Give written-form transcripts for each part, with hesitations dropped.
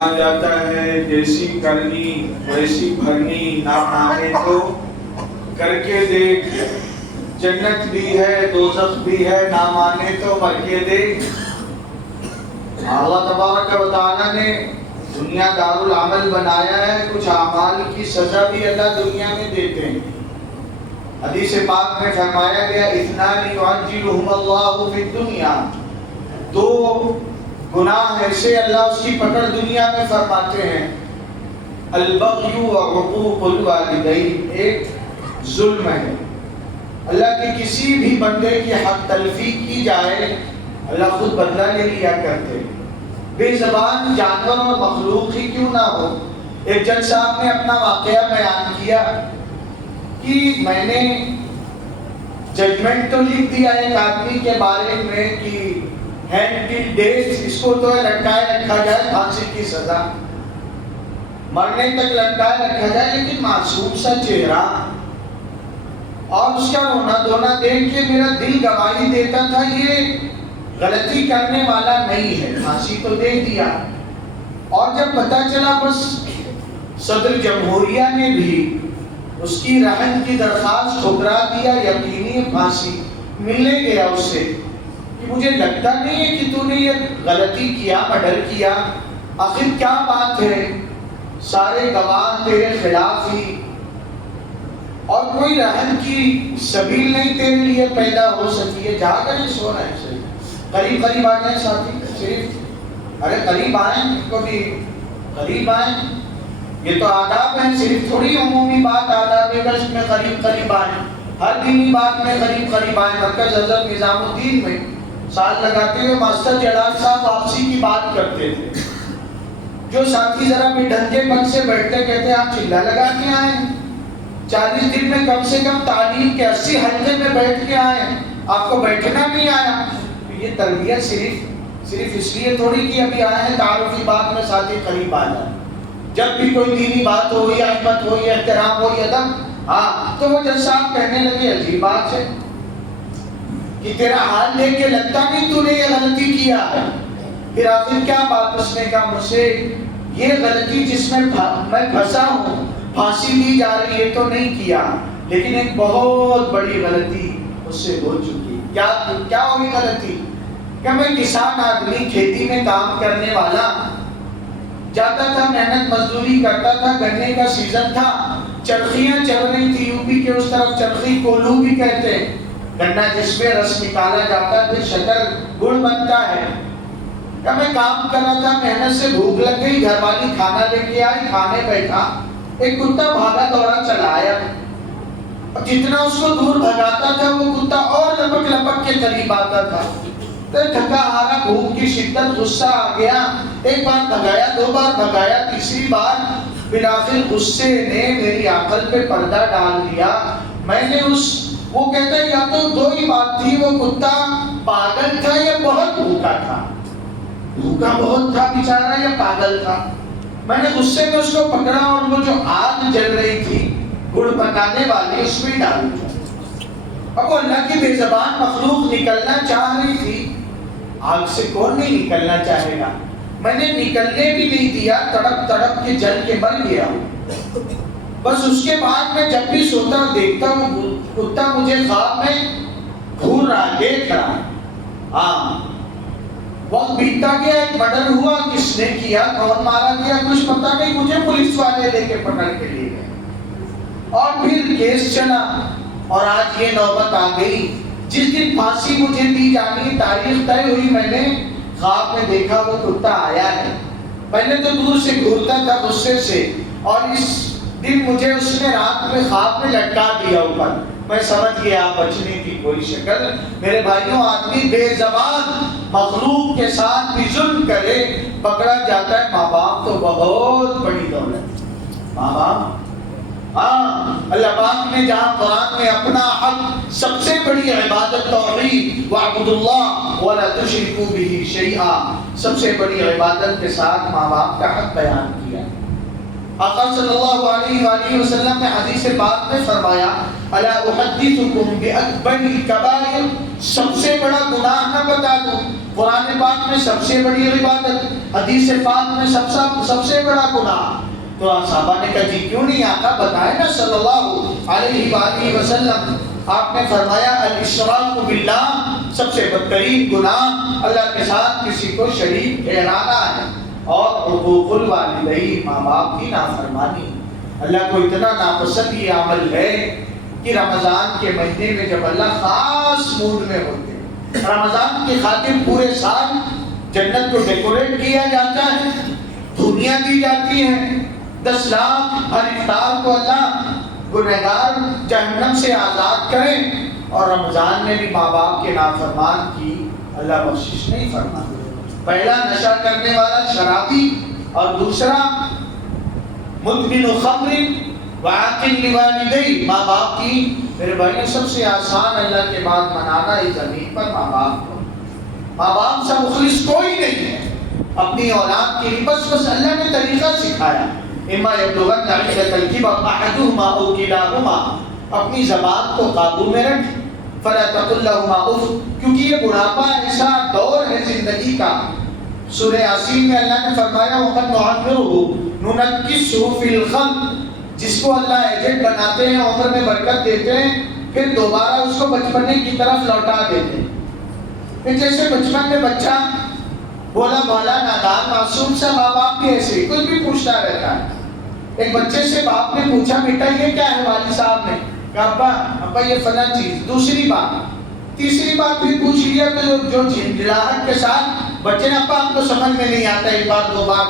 جاتا ہے جیسی کرنی ویسی بھرنی، نہ مانے تو کر کے دیکھ، جنت بھی ہے دوزخ بھی ہے، نہ مانے تو مر کے دیکھ۔ اللہ تبارک و تعالیٰ نے دنیا دار العمل بنایا ہے، کچھ اعمال کی سزا بھی اللہ دنیا میں دیتے ہیں۔ حدیث پاک میں فرمایا گیا اثنان یعجلہم اللہ فی الدنیا، دو گناہ ایسے اللہ اس کی پکڑ دنیا میں فرماتے ہیں، البغی و عقوق الوالدین، ایک ظلم ہے، اللہ کے کسی بھی بندے کی حق تلفی کی جائے اللہ خود بدلہ لے لیا کرتے، بے زبان جانور اور مخلوق ہی کیوں نہ ہو۔ ایک جج صاحب نے اپنا واقعہ بیان کیا کہ میں نے ججمنٹ تو لکھ دیا ایک آدمی کے بارے میں کہ ہینڈ ٹل ڈیتھ، اس کو تو لٹکائے رکھا جائے، پھانسی کی سزا، مرنے تک لٹکائے رکھا جائے، لیکن معصوم سا چہرہ اور اس کا رونا دھونا دیکھ کے میرا دل گواہی دیتا تھا یہ غلطی کرنے والا نہیں ہے، پھانسی تو دے دیا۔ اور جب پتہ چلا بس صدر جمہوریہ نے بھی اس کی رحم کی درخواست ٹھکرا دیا، یقینی پھانسی ملنے گیا اس سے، کہ مجھے لگتا نہیں ہے کہ تو نے یہ غلطی کیا، مرڈر کیا، آخر کیا بات ہے، سارے گواہ تیرے خلاف ہی اور کوئی رحم کی سبیل نہیں تیرے لیے پیدا ہو سکی ہے، جا کر ہی سو رہا ہے۔ صحیح قریب قریب آ جائیں ساتھی، صرف ارے قریب آئیں، کبھی قریب آئیں، یہ تو آداب ہیں، صرف تھوڑی عمومی بات آداب ہے اس میں قریب قریب آئیں، ہر دینی بات میں قریب قریب آئیں۔ مرکز حضرت نظام الدین میں سال لگاتے ہوئے ماسٹر جلال صاحب واپسی کی بات کرتے تھے، جو ساتھی ذرا بھی ڈھنگے پن سے بیٹھتے کہتے آپ چلا لگا کے آئے، 40 دن میں کم سے کم تعلیم کے 80 حلقے میں بیٹھ کے آئے، آپ کو بیٹھنا نہیں آیا۔ یہ تربیت صرف اس لیے تھوڑی کہ ابھی آئے ہیں تعارفی بات میں ساتھی قریب آ جائے، جب بھی کوئی دینی بات ہو یا عظمت ہو یا احترام ہو یا ادب، ہاں تو وہ جج صاحب کہنے لگے عجیب بات ہے کہ تیرا حال دیکھ کے لگتا نہیں تو نے یہ غلطی کیا ہے۔ پھر آخر کیا بات؟ اس نے کہا مجھ سے یہ غلطی جس میں میں پھنسا ہوں، پھانسی دی جا رہی ہے تو نہیں کیا، لیکن ایک بہت بڑی غلطی اس سے ہو چکی۔ کیا ہوئی غلطی؟ کہ میں کسان آدمی، کھیتی میں کام کرنے والا، جاتا تھا محنت مزدوری کرتا تھا، گنے کا سیزن تھا، چرخیاں چل رہی تھی، یوپی کے اس طرف چرخی کولو بھی کہتے ہیں، گنا جس میں رس نکالا جاتا ہے پھر شکر گڑ بنتا ہے۔ کہ میں کام کر رہا تھا، محنت سے بھوک لگ گئی، گھر والی کھانا لے کے آئی، کھانے بیٹھا، ایک کتا بھاگا دوڑا چلا آیا، اور جتنا اس کو دور بھگاتا تھا وہ کتا اور لپک لپک کے قریب آتا تھا۔ تو تھکا ہارا، بھوک کی شدت، غصہ آ گیا، ایک بار بھگایا، دو بار بھگایا، تیسری بار بالآخر غصے نے میری عقل پہ پردہ ڈال دیا۔ میں نے وہ کہتا ہے یا تو دو ہی بات تھی، وہ کتا پاگل تھا یا بہت بھوکا تھا، بھوکا بہت تھا بیچارہ یا پاگل تھا۔ میں نے غصے میں اس کو پکڑا اور وہ جو آگ جل رہی تھی گڑ پکانے والی اس میں ڈال دیا۔ اب وہ اللہ کی بے زبان مخلوق نکلنا چاہ رہی تھی، آگ سے کون نہیں نکلنا چاہے گا، میں نے نکلنے بھی نہیں دیا، تڑپ تڑپ کے جل کے مر گیا۔ بس اس کے بعد میں جب بھی سوتا دیکھتا ہوں کتا مجھے خواب میں گھور رہا، دیکھ رہا ہے۔ ہاں وقت بیتتا گیا، ایک مرڈر ہوا، کس نے کیا، کون مارا گیا کچھ پتہ نہیں، مجھے پولیس والے لے کے پکڑ کے لے گئے، اور پھر کیس چلا، اور آج یہ نوبت آ گئی جس دن پھانسی مجھے دی جانی تاریخ طے ہوئی، میں نے خواب میں دیکھا وہ کتا آیا ہے، پہلے تو دور سے گھورتا تھا غصے سے، اور اس دن مجھے اس نے رات میں خواب میں لٹکا دیا اوپر۔ میں سمجھ گیا بچنے کی کوئی شکل۔ میرے بھائیوں، آدمی بے زبان مخلوق کے ساتھ بھی ظلم کرے پکڑا جاتا ہے۔ ماں باپ تو بہت بڑی دولت، ماں باپ، ہاں اللہ پاک نے جہاں قرآن میں اپنا حق، سب سے بڑی عبادت توحید، وَاعْبُدُوا اللَّهَ وَلَا تُشْرِكُوا بِهِ شَيْئًا، سب سے بڑی عبادت کے ساتھ ماں باپ کا حق بیان کیا۔ آقا صلی اللہ علیہ وآلہ وسلم نے حدیث پاک میں فرمایا الا احدثکم باکبر الکبائر، سب سے بڑا گناہ نہ بتا دوں؟ قرآن پاک میں سب سے بڑی عبادت حدیث پاک میں سب سے بڑا گناہ؟ تو صحابہ نے کہا جی کیوں نہیں آقا بتائیں نا صلی اللہ علیہ وآلہ وسلم. آپ نے فرمایا الاشراک باللہ، سب سے بدترین گناہ اللہ کے ساتھ کسی کو شریک ٹھہرانا ہے، اور حقوق الوالدین، ماں باپ کی نافرمانی. اللہ کو اتنا ناپسند یہ عمل ہے کہ رمضان کے مہینے میں جب اللہ خاص موڈ میں ہوتے ہیں، رمضان کی خاطر پورے سال جنت کو ڈیکوریٹ کیا جاتا ہے، دھونیاں دی جاتی ہیں، 10 لاکھ ہر افطار کو اللہ گنہگار جہنم سے آزاد کریں، اور رمضان میں بھی ماں باپ کے نافرمان کی اللہ بخشش نہیں فرماتا. پہلا نشہ کرنے والا شرابی، اور دوسرا مدمن خمر وعاقل لوالدی، ماں باپ کی. میرے بھائی سب سے آسان اللہ کے بعد منانا اس زمین پر ماں باپ کو. ماں باپ سے مخلص کوئی نہیں ہے اپنی اولاد کے لیے. بس اللہ نے طریقہ سکھایا، اما یبلغن عندک الکبر احدهما او کلاهما، اپنی زبان کو قابو میں رکھ، فلا تقل لهما اف، کیونکہ یہ بڑھاپا ایسا دور ہے زندگی کا. سورہ یاسین میں اللہ نے فرمایا وَمَن نُعَمِّرْهُ نُنَكِّسْهُ فِي الْخَلْقِ، جس کو اللہ ایجنٹ بناتے ہیں، عمر میں برکت دیتے ہیں، پھر دوبارہ اس کو بچپنے کی طرف لوٹا دیتے ہیں. پھر جیسے بچپن میں بچہ بولا بالا نادان معصوم سا، ماں باپ بھی ایسے کچھ بھی پوچھتا رہتا ہے. ایک بچے سے باپ نے پوچھا بیٹا یہ کیا ہے؟ والد صاحب نے کہا ابا یہ فلاں چیز. دوسری بات تیسری بات بھی پوچھ لیا تو جو جھنجھلاہٹ کے ساتھ بچے نے ابا آپ کو سمجھ میں نہیں آتا، ایک بار دو بار.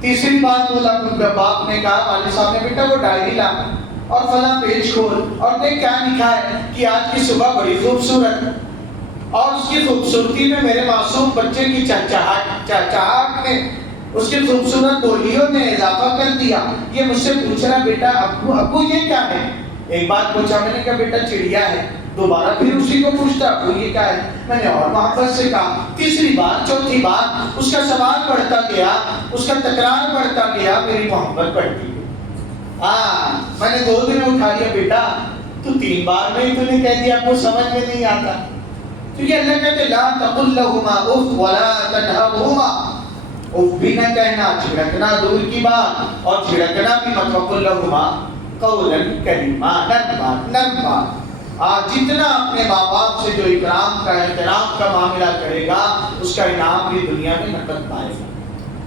تیسری بات بولا، باپ نے کہا والد صاحب نے بیٹا وہ ڈائری لا اور فلاں پیج کھول اور دیکھ کیا لکھا ہے کہ آج کی صبح بڑی خوبصورت، اور اس کی خوبصورتی میں میرے معصوم بچے کی چہچہاہٹ نے، اس کی خوبصورت بولیوں نے اضافہ کر دیا. یہ مجھ سے پوچھ رہا بیٹا ابو یہ کیا ہے؟ ایک بات پوچھا میں نے کہا بیٹا چڑیا ہے. دوبارہ پھر اسی کو پوچھتا ابو یہ کیا ہے؟ میں نے اور محبت سے کہا. تیسری بات چوتھی بات اس کا سوال بڑھتا گیا، اس کا تکرار بڑھتا گیا، میری محبت بڑھتی گئی. میں نے گود میں اٹھا لیا بیٹا تو 3 بار میں ہی تو نے کہہ دیا آپ کو سمجھ میں نہیں آتا. کیونکہ اللہ کہتے لا تقل لهما اف ولا تنهرهما، اف بھی نہ کہنا، چھڑکنا دور کی بات، اور چھڑکنا بھی مت. وقل لهما قولا کریما، نرم بات. جتنا اپنے ماں باپ سے جو اکرام کا احترام کا معاملہ کرے گا اس کا انعام بھی دنیا میں نقد پائے گا.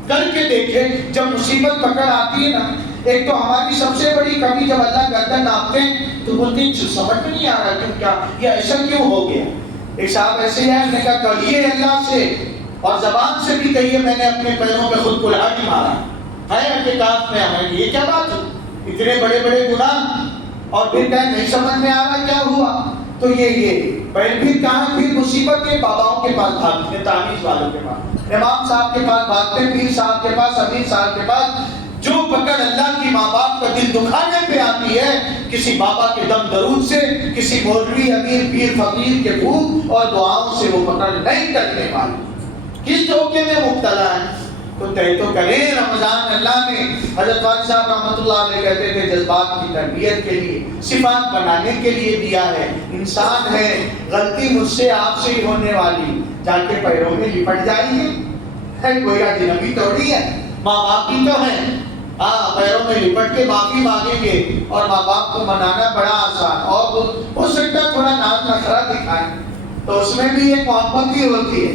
کر کے دیکھے جب مصیبت پکڑ آتی ہے نا، ایک تو ہماری سب سے بڑی کمی جب اللہ گردن ناپتے ہیں تو بولتے ہیں سمجھ میں نہیں آ رہا کیوں، کیا یہ ایسا کیوں ہو گیا. ایک صاحب ایسے ہیں نے کہا کہیے اللہ سے اور زبان سے بھی کہیے میں نے اپنے پیروں پہ خود کلہاڑی مارا ہے اعتکاف میں. ہمیں یہ کیا بات ہے، اتنے بڑے بڑے گناہ، اور پھر کہیں نہیں سمجھ میں آ رہا کیا ہوا. تو یہ پھر کہاں پھر مصیبت کے باباؤں کے پاس بھاگتے ہیں، تعویذ والوں کے پاس، امام صاحب کے پاس بھاگتے ہیں، پیر صاحب کے پاس، امیر صاحب کے پاس. جو پکڑ اللہ کی ماں باپ کا دل دکھانے پہ آتی ہے کسی بابا کے دم درود سے، کسی مولوی امیر پیر فقیر کے پھوک اور دعاؤں سے وہ پکڑ نہیں کرنے والی. کس دھوکے میں مبتلا ہے؟ تو طے تو کریں. رمضان اللہ نے حضرت والد صاحب رحمۃ اللہ علیہ کہتے تھے جذبات کی تربیت کے لیے، صفات بنانے کے لیے دیا ہے. انسان ہے، غلطی مجھ سے آپ سے ہی ہونے والی، جا کے پیروں میں لپٹ جائیے. کوئی اجنبی تھوڑی ہے، ماں باپ کی تو ہے. پیروں میں لپٹ کے معافی مانگیں گے، اور ماں باپ کو منانا بڑا آسان. اور ہو سکتا ہے تھوڑا ناز نخرا دکھائیں تو اس میں بھی ایک محبت ہی ہوتی ہے،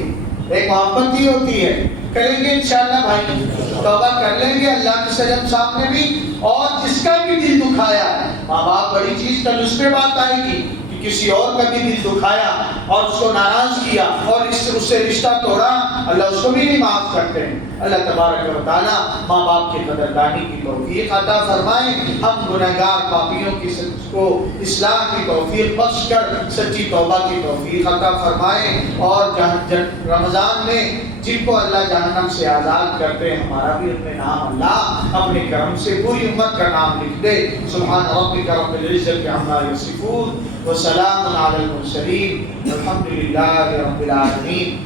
ایک محبت ہی ہوتی ہے. کریں گے انشاءاللہ بھائی، توبہ کر لیں گے اللہ کے سجن صاحب نے بھی. اور جس کا بھی دل دکھایا، ماں باپ بڑی چیز، کل اس پہ بات آئے گی کہ کسی اور کا بھی دل دکھایا اور اس کو ناراض کیا اور اس سے رشتہ توڑا، اللہ اس کو بھی نہیں معاف کرتے ہیں. اللہ تبارک و تعالی ماں باپ کی قدردانی کی توفیق عطا فرمائے. ہم گنہگار پاپیوں کی کو اصلاح کی توفیق بخش کر سچی توبہ کی توفیق عطا فرمائے. اور رمضان میں جن کو اللہ جہنم سے آزاد کرتے ہیں، ہمارا بھی اپنے نام اللہ اپنے کرم سے پوری امت کا نام لکھ دے. سبحان ربک رب العزت عما یصفون وسلام علی المرسلین والحمد للہ رب العالمین.